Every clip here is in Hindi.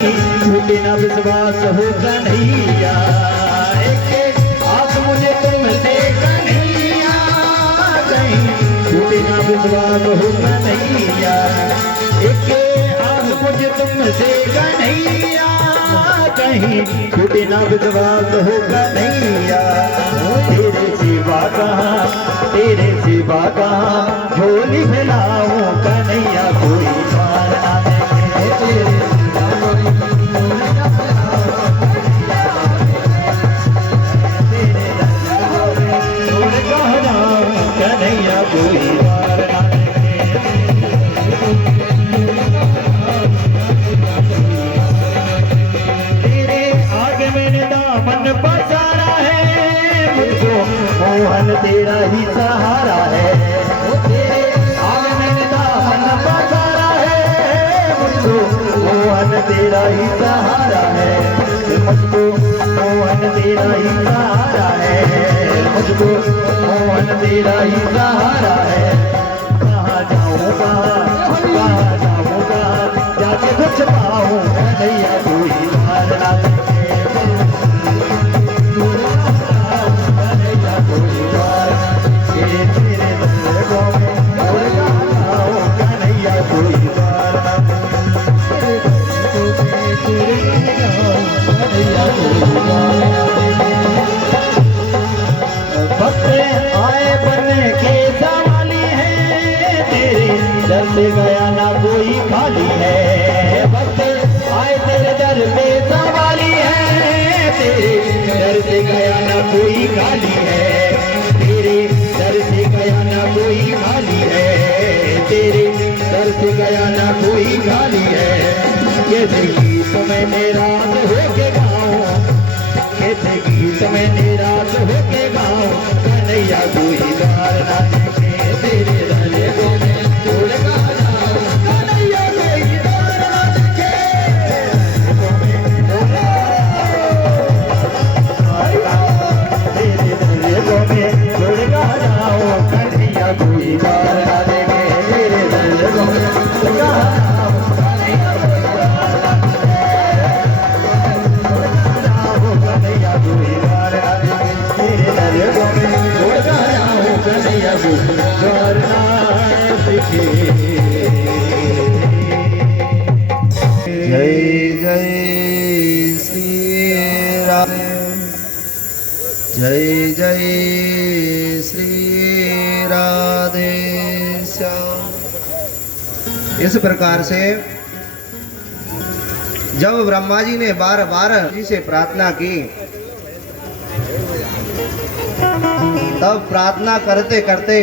छूटे ना विश्वास हो कन्हैया, एक आस मुझे तुमसे कन्हैया, कहीं छूटे ना विश्वास हो कन्हैया, एक आस मुझे तुमसे कन्हैया, कहीं छूटे ना विश्वास हो कन्हैया। तेरे सिवा कहाँ, तेरे सिवा कहाँ झोली फैलाऊं कन्हैया, कोई पार ना देखे तेरे कन्हैया, कोई पार ना तेरे आगे मैंने दामन पसारा है, मुझको मोहन तेरा ही सहारा है। तेरे आगे मैंने दामन पसारा है, मुझको मोहन तेरा ही सहारा है, मुझको मोहन तेरा ही सहारा है, मुझको मोहन तेरा ही सहारा है। कहाँ जाऊँगा, कहाँ जाऊँगा, जाके कुछ पाऊँ कन्हैया, कोई पार ना देखे कन्हैया, कोई पार ना देखे तेरे दर्दों में और कहाँ जाऊँ कन्हैया, कोई पार ना देखे कन्हैया, कोई पार ना देखे। भक्त आए बन के सवाली है, तेरे दर से गया ना कोई खाली है। भक्त आए तेरे दर पे सवाली है, तेरे दर से गया ना कोई खाली है, तेरे दर से गया ना कोई खाली है, तेरे दर से गया ना कोई खाली है। कैसे गीत में निराश होके गाऊं, कैसे गीत में निराश होके गाऊं कन्हैया, कोई पार ना देखे तेरे दर्दों में छोड़ कर जाऊं कन्हैया, कोई पार ना देखे तेरे दर्दों में छोड़ कर जाऊं कन्हैया, कोई पार ना देखे तेरे दर्दों में छोड़ कर जाऊं कन्हैया, कोई पार ना कन्हैया, कोई पार ना देखे तेरे दर्दों में छोड़ कर जाऊं कन्हैया, कोई पार ना देखे। जय जय श्री राम, जय जय श्री राधे श्याम। इस प्रकार से जब ब्रह्मा जी ने बार बार जी से प्रार्थना की, तब प्रार्थना करते करते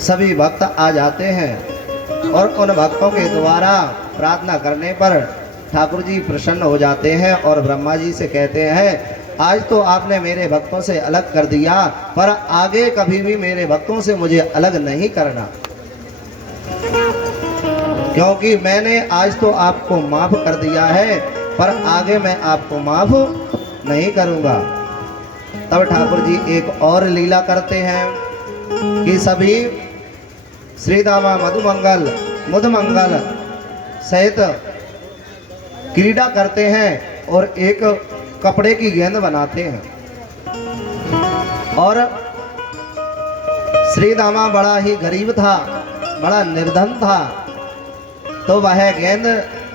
सभी भक्त आ जाते हैं और उन भक्तों के द्वारा प्रार्थना करने पर ठाकुर जी प्रसन्न हो जाते हैं और ब्रह्मा जी से कहते हैं, आज तो आपने मेरे भक्तों से अलग कर दिया, पर आगे कभी भी मेरे भक्तों से मुझे अलग नहीं करना, क्योंकि मैंने आज तो आपको माफ कर दिया है, पर आगे मैं आपको माफ नहीं करूंगा। तब ठाकुर जी एक और लीला करते हैं कि सभी श्री दामा मधुमंगल मुधमंगल सहित क्रीड़ा करते हैं और एक कपड़े की गेंद बनाते हैं, और श्री दामा बड़ा ही गरीब था, बड़ा निर्धन था, तो वह गेंद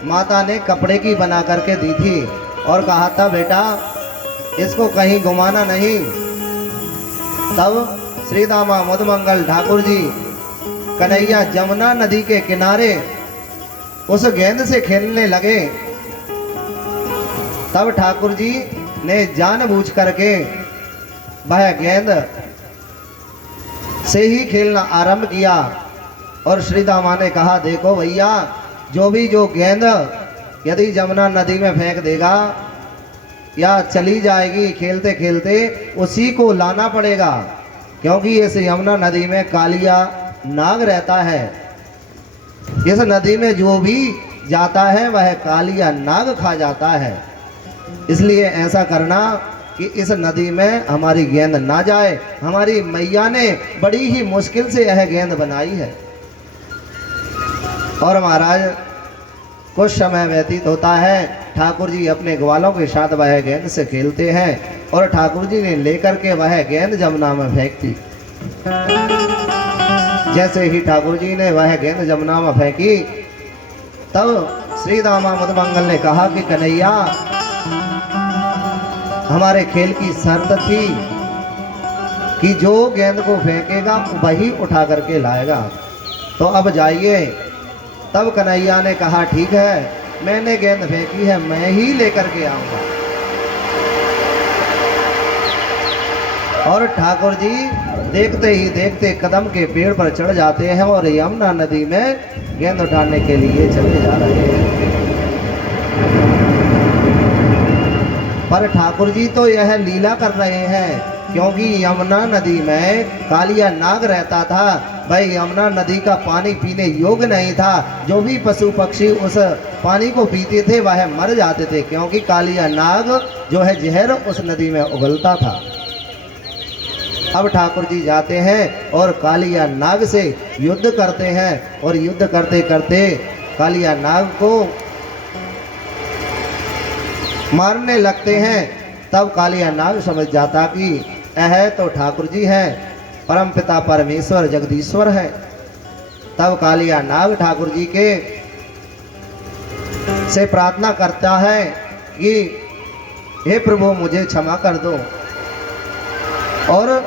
माता ने कपड़े की बना करके दी थी और कहा था, बेटा इसको कहीं घुमाना नहीं। तब श्री दामा मधुमंगल ठाकुर जी कन्हैया जमुना नदी के किनारे उस गेंद से खेलने लगे। तब ठाकुर जी ने जानबूझ करके वह गेंद से ही खेलना आरंभ किया और श्री दामा ने कहा, देखो भैया, जो गेंद यदि जमुना नदी में फेंक देगा या चली जाएगी खेलते खेलते, उसी को लाना पड़ेगा, क्योंकि इस यमुना नदी में कालिया नाग रहता है। इस नदी में जो भी जाता है वह कालिया नाग खा जाता है, इसलिए ऐसा करना कि इस नदी में हमारी गेंद ना जाए। हमारी मैया ने बड़ी ही मुश्किल से यह गेंद बनाई है। और महाराज कुछ समय व्यतीत होता है, ठाकुर जी अपने ग्वालों के साथ वह गेंद से खेलते हैं और ठाकुर जी ने लेकर के वह गेंद जमुना में फेंक दी। जैसे ही ठाकुर जी ने वह गेंद जमुना में फेंकी, तब श्री दामा मुदमंगल ने कहा कि कन्हैया, हमारे खेल की शर्त थी कि जो गेंद को फेंकेगा वही उठा करके लाएगा, तो अब जाइए। तब कन्हैया ने कहा ठीक है, मैंने गेंद फेंकी है, मैं ही लेकर के आऊंगा। और ठाकुर जी देखते ही देखते कदम के पेड़ पर चढ़ जाते हैं और यमुना नदी में गेंद उठाने के लिए चले जा रहे हैं। पर ठाकुर जी तो यह लीला कर रहे हैं, क्योंकि यमुना नदी में कालिया नाग रहता था। भाई यमुना नदी का पानी पीने योग्य नहीं था, जो भी पशु पक्षी उस पानी को पीते थे वह मर जाते थे, क्योंकि कालिया नाग जो है जहर उस नदी में उगलता था। अब ठाकुर जी जाते हैं और कालिया नाग से युद्ध करते हैं और युद्ध करते करते कालिया नाग को मारने लगते हैं। तब कालिया नाग समझ जाता कि यह तो ठाकुर जी हैं, परम पिता परमेश्वर जगदीश्वर है। तब कालिया नाग ठाकुर जी के से प्रार्थना करता है कि हे प्रभु मुझे क्षमा कर दो। और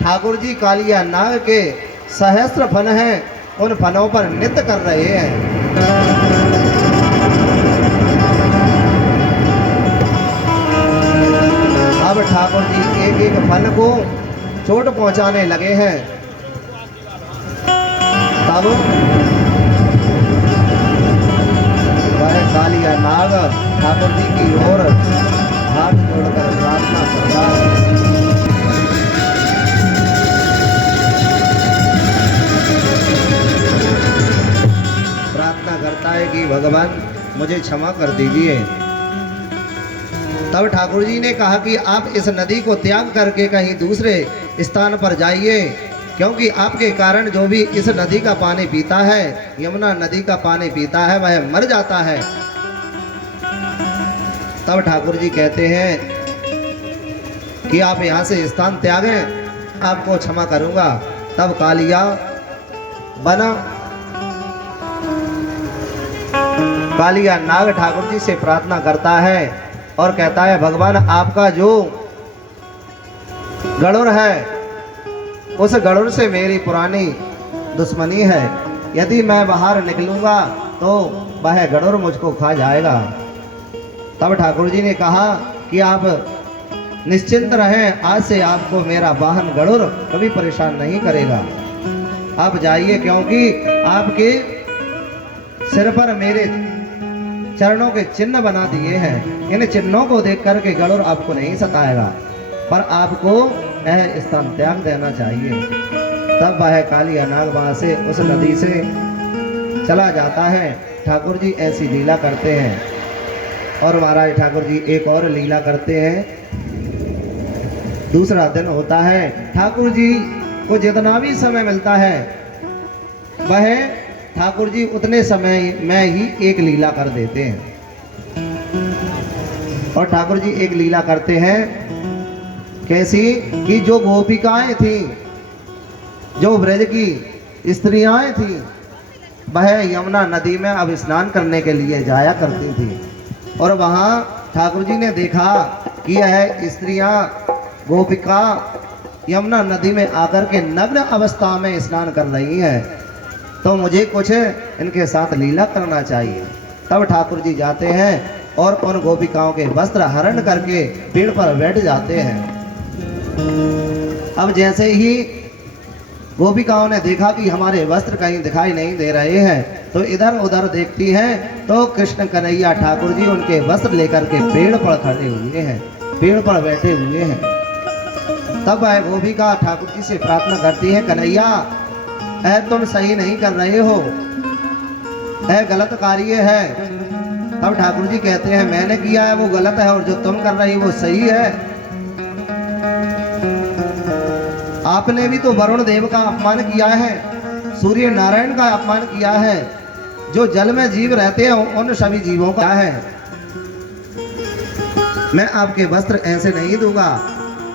ठाकुर जी कालिया नाग के सहस्त्र फन हैं, उन फनों पर नृत्य कर रहे हैं। अब ठाकुर जी एक एक फन को चोट पहुंचाने लगे हैं। तब वह कालिया नाग ठाकुर जी की ओर हाथ जोड़कर प्रार्थना करता है। प्रार्थना करता है कि भगवान मुझे क्षमा कर दीजिए। तब ठाकुर जी ने कहा कि आप इस नदी को त्याग करके कहीं दूसरे स्थान पर जाइए, क्योंकि आपके कारण जो भी इस नदी का पानी पीता है, यमुना नदी का पानी पीता है, वह मर जाता है। तब ठाकुर जी कहते हैं कि आप यहाँ से स्थान त्यागें, आपको क्षमा करूंगा। तब कालिया बना कालिया नाग ठाकुर जी से प्रार्थना करता है और कहता है भगवान आपका जो गरुड़ है, उस गरुड़ से मेरी पुरानी दुश्मनी है। यदि मैं बाहर निकलूंगा तो वह गरुड़ मुझको खा जाएगा। तब ठाकुर जी ने कहा कि आप निश्चिंत रहें, आज से आपको मेरा वाहन गरुड़ कभी परेशान नहीं करेगा। आप जाइए, क्योंकि आपके सिर पर मेरे चरणों के चिन्ह बना दिए हैं। इन चिन्हों को देख करके गरुड़ आपको नहीं सताएगा, पर आपको यह स्थान त्याग देना चाहिए। तब वह कालिया नाग वहां से उस नदी से चला जाता है। ठाकुर जी ऐसी लीला करते हैं। और महाराज ठाकुर जी एक और लीला करते हैं। दूसरा दिन होता है, ठाकुर जी को जितना भी समय मिलता है वह ठाकुर जी उतने समय में ही एक लीला कर देते हैं। और ठाकुर जी एक लीला करते हैं कैसी कि जो गोपिकाएं थी, जो ब्रज की स्त्रियां थी, वह यमुना नदी में अब स्नान करने के लिए जाया करती थी। और वहाँ ठाकुर जी ने देखा कि यह स्त्रियां गोपिका यमुना नदी में आकर के नग्न अवस्था में स्नान कर रही हैं, तो मुझे कुछ इनके साथ लीला करना चाहिए। तब ठाकुर जी जाते हैं और उन गोपिकाओं के वस्त्र हरण करके पेड़ पर बैठ जाते हैं। अब जैसे ही गोपिकाओं ने देखा कि हमारे वस्त्र कहीं दिखाई नहीं दे रहे हैं, तो इधर उधर देखती हैं तो कृष्ण कन्हैया ठाकुर जी उनके वस्त्र लेकर के पेड़ पर खड़े हुए हैं, पेड़ पर बैठे हुए हैं। तब वह गोपिका ठाकुर जी से प्रार्थना करती है, कन्हैया तुम सही नहीं कर रहे हो, गलत कार्य है। तब ठाकुर जी कहते हैं मैंने किया है वो गलत है और जो तुम कर रही वो सही है। आपने भी तो वरुण देव का अपमान किया है, सूर्य नारायण का अपमान किया है, जो जल में जीव रहते हैं उन सभी जीवों का है। मैं आपके वस्त्र ऐसे नहीं दूंगा।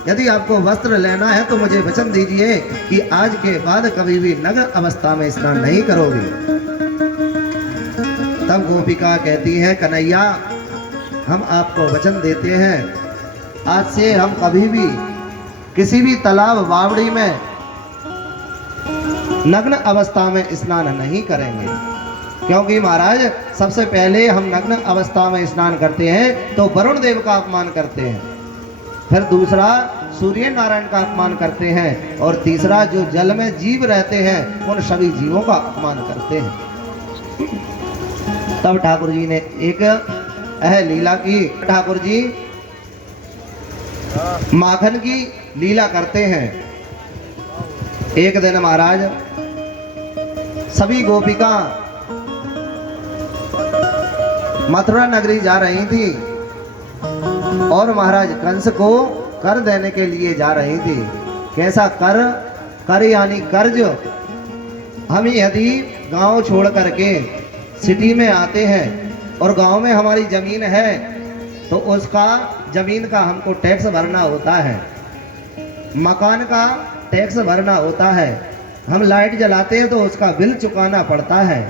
यदि आपको वस्त्र लेना है तो मुझे वचन दीजिए कि आज के बाद कभी भी नग्न अवस्था में स्नान नहीं करोगी। तब गोपिका कहती है, कन्हैया हम आपको वचन देते हैं, आज से हम कभी भी किसी भी तालाब बावड़ी में नग्न अवस्था में स्नान नहीं करेंगे। क्योंकि महाराज सबसे पहले हम नग्न अवस्था में स्नान करते हैं तो वरुण देव का अपमान करते हैं, फिर दूसरा सूर्य नारायण का अपमान करते हैं, और तीसरा जो जल में जीव रहते हैं उन सभी जीवों का अपमान करते हैं। तब ठाकुर जी ने एक लीला की। ठाकुर जी माखन की लीला करते हैं। एक दिन महाराज सभी गोपिका मथुरा नगरी जा रही थी और महाराज कंस को कर देने के लिए जा रही थी। कैसा कर? कर यानी कर्ज। हम यदि गांव छोड़ करके सिटी में आते हैं और गांव में हमारी जमीन है तो उसका जमीन का हमको टैक्स भरना होता है, मकान का टैक्स भरना होता है, हम लाइट जलाते हैं तो उसका बिल चुकाना पड़ता है।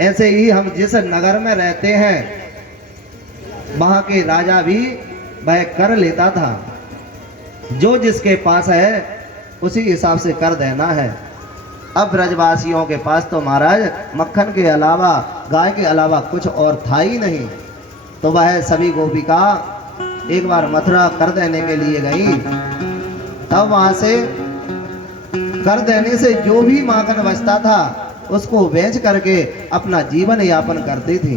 ऐसे ही हम जिस नगर में रहते हैं वहाँ के राजा भी वह कर लेता था, जो जिसके पास है उसी हिसाब से कर देना है। अब ब्रजवासियों के पास तो महाराज मक्खन के अलावा, गाय के अलावा कुछ और था ही नहीं। तो वह सभी गोपिका एक बार मथुरा कर देने के लिए गई। तब वहां से कर देने से जो भी माखन बचता था उसको बेच करके अपना जीवन यापन करती थी।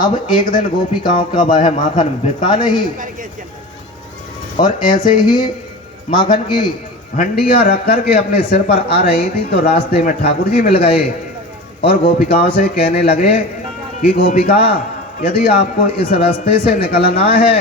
अब एक दिन गोपिकाओं का वह माखन बिका नहीं, और ऐसे ही माखन की हंडियां रख करके अपने सिर पर आ रही थी तो रास्ते में ठाकुर जी मिल गए और गोपिकाओं से कहने लगे कि गोपिका, यदि आपको इस रास्ते से निकलना है